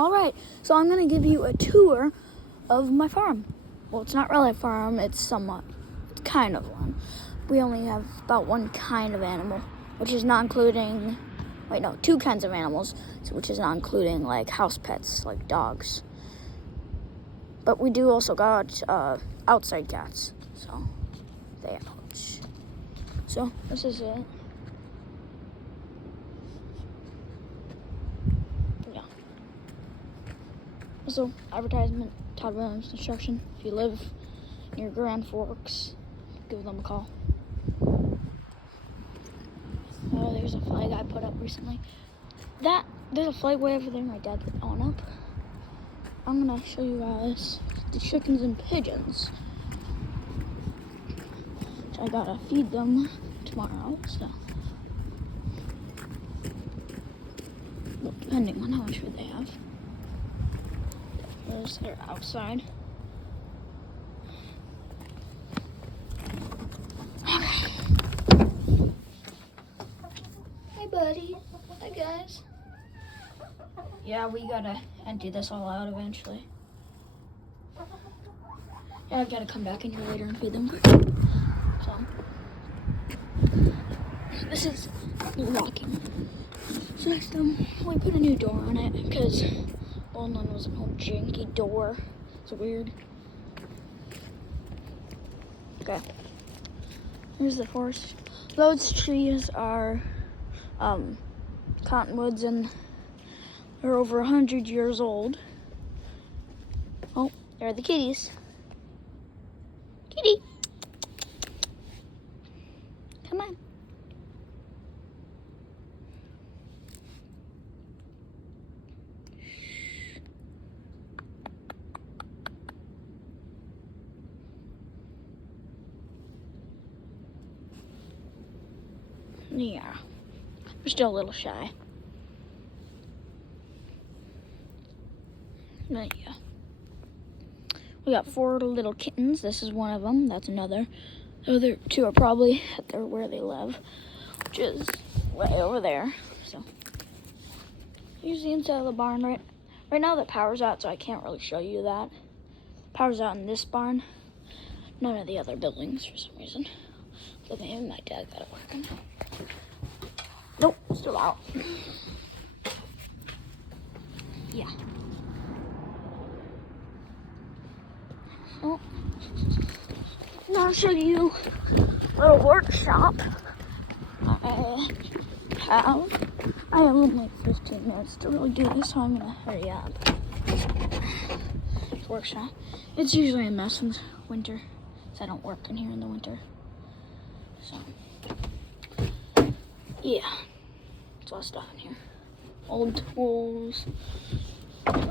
Alright, so I'm going to give you a tour of my farm. Well, it's not really a farm, it's kind of one. We only have about one kind of animal, which is not including, two kinds of animals, which is not including like house pets, like dogs. But we do also got outside cats, so they ouch. So this is it. Yeah. Also, advertisement, Todd Williams Construction. If you live near Grand Forks, give them a call. Oh, there's a flag I put up recently. There's a flag way over there my dad put on up. I'm gonna show you guys the chickens and pigeons. So I gotta feed them tomorrow, so. Well, depending on how much food they have. They're outside. Okay. Hey, buddy. Hi, guys. Yeah, we gotta empty this all out eventually. Yeah, I gotta come back in here later and feed them. So, this is locking system. We put a new door on it because old one was an old janky door. It's weird. Okay. Here's the forest. Those trees are cottonwoods and they're over 100 years old. Oh, there are the kitties. Kitty. Come on. Yeah, we're still a little shy. But yeah. We got 4 little kittens. This is one of them. That's another. The other 2 are probably where they live, which is way over there. So here's the inside of the barn. Right now the power's out, so I can't really show you that. Power's out in this barn. None of the other buildings for some reason. So maybe my dad got it working. Nope, still out. Yeah. Oh. Now I'll show you a little workshop. I have only 15 minutes to really do this, so I'm gonna hurry up. Workshop. It's usually a mess in winter, so I don't work in here in the winter. So, yeah, there's a lot of stuff in here. Old tools.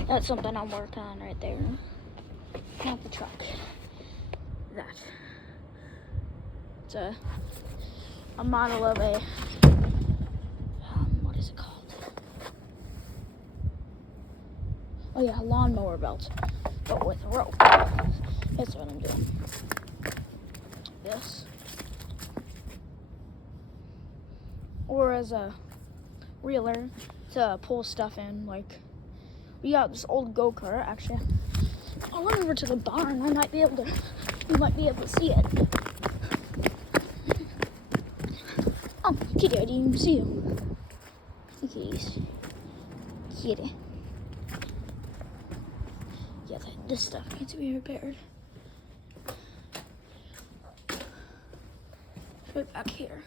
That's something I'm working on right there. Not the truck. That. It's a model of a, what is it called? Oh yeah, a lawnmower belt, but with a rope. That's what I'm doing. This. Or as a reeler to pull stuff in, like, we got this old go-kart, actually. I'll run over to the barn. You might be able to see it. Oh, kitty, I didn't even see you. Kitties. Kitty. Yeah, this stuff needs to be repaired. Right back here.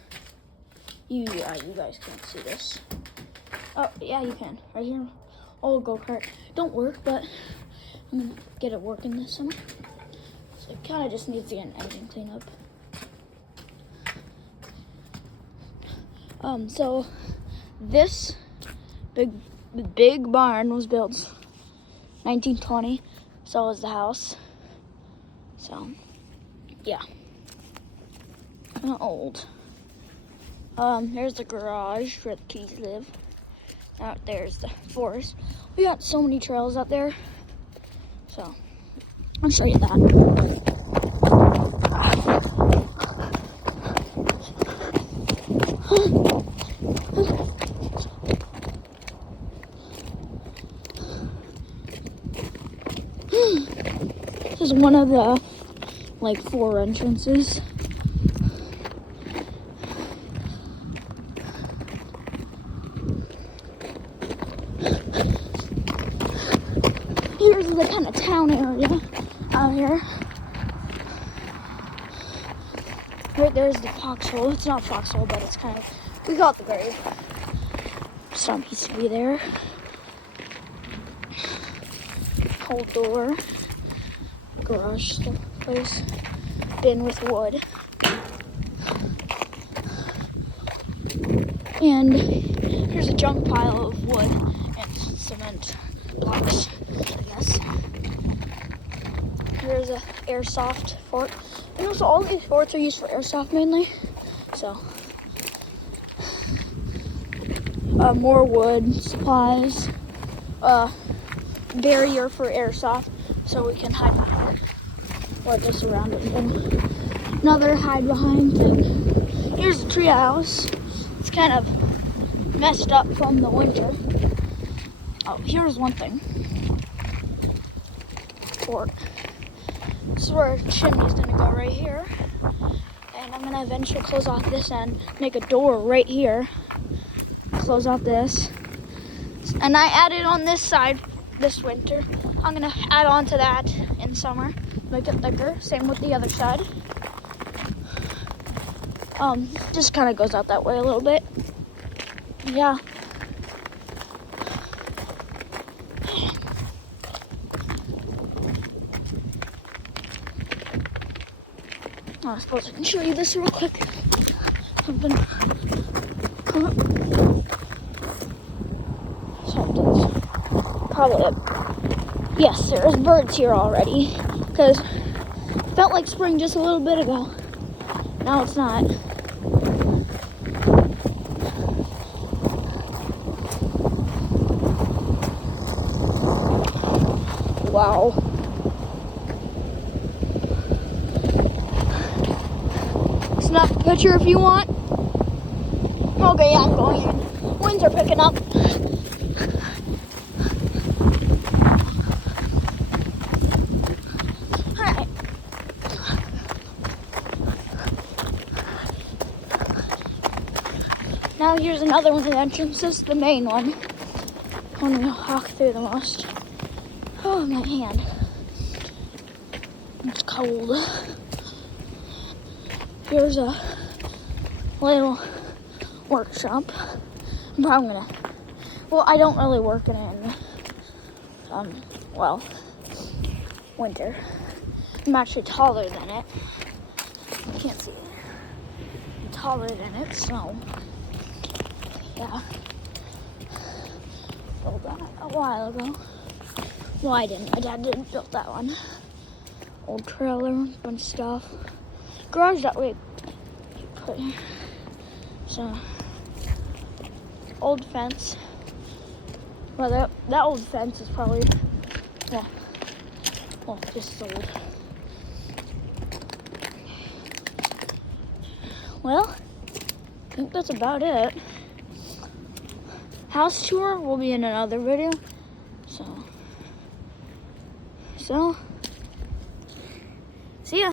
You guys can't see this. Oh, yeah, you can. Right here. Old go-kart. Don't work, but I'm gonna get it working this summer. So it kind of just needs to get an engine cleanup. So this big barn was built 1920. So was the house. So yeah, kind of old. There's the garage where the kids live. Out there's the forest. We got so many trails out there. So I'll show you that. This is one of the like 4 entrances. Here's the kind of town area out here. Right there's the foxhole. It's not foxhole, but it's kind of, we call it the grave. Some used to be there. Whole door. Garage place. Bin with wood. And here's a junk pile of wood and cement blocks, I guess. Here's a airsoft fort. And also all these forts are used for airsoft mainly. So more wood, supplies, barrier for airsoft so we can hide behind it. Or just around it. And another hide behind thing. Here's the tree house. It's kind of messed up from the winter. Oh, here's one thing. Fort. This is where the chimney's gonna go right here. And I'm gonna eventually close off this end, make a door right here. Close off this. And I added on this side this winter. I'm gonna add on to that in summer. Make it thicker. Same with the other side. Just kind of goes out that way a little bit. Yeah. I suppose I can show you this real quick. Something's probably yes, there's birds here already. Because it felt like spring just a little bit ago. Now it's not. Wow. Snap a picture if you want. Okay, I'm going in. Winds are picking up. Alright. Now here's another one of the entrances, the main one. One we walk through the most. Oh, my hand. It's cold. Here's a little workshop. I'm probably gonna, well, I don't really work in it in, winter. I'm actually taller than it. You can't see it. I'm taller than it, so, yeah. Built that a while ago. Well, I didn't. My dad didn't build that one. Old trailer, bunch of stuff. Garage that we put here. So, old fence. Well, that old fence is probably, well, just old. Well, I think that's about it. House tour will be in another video. So.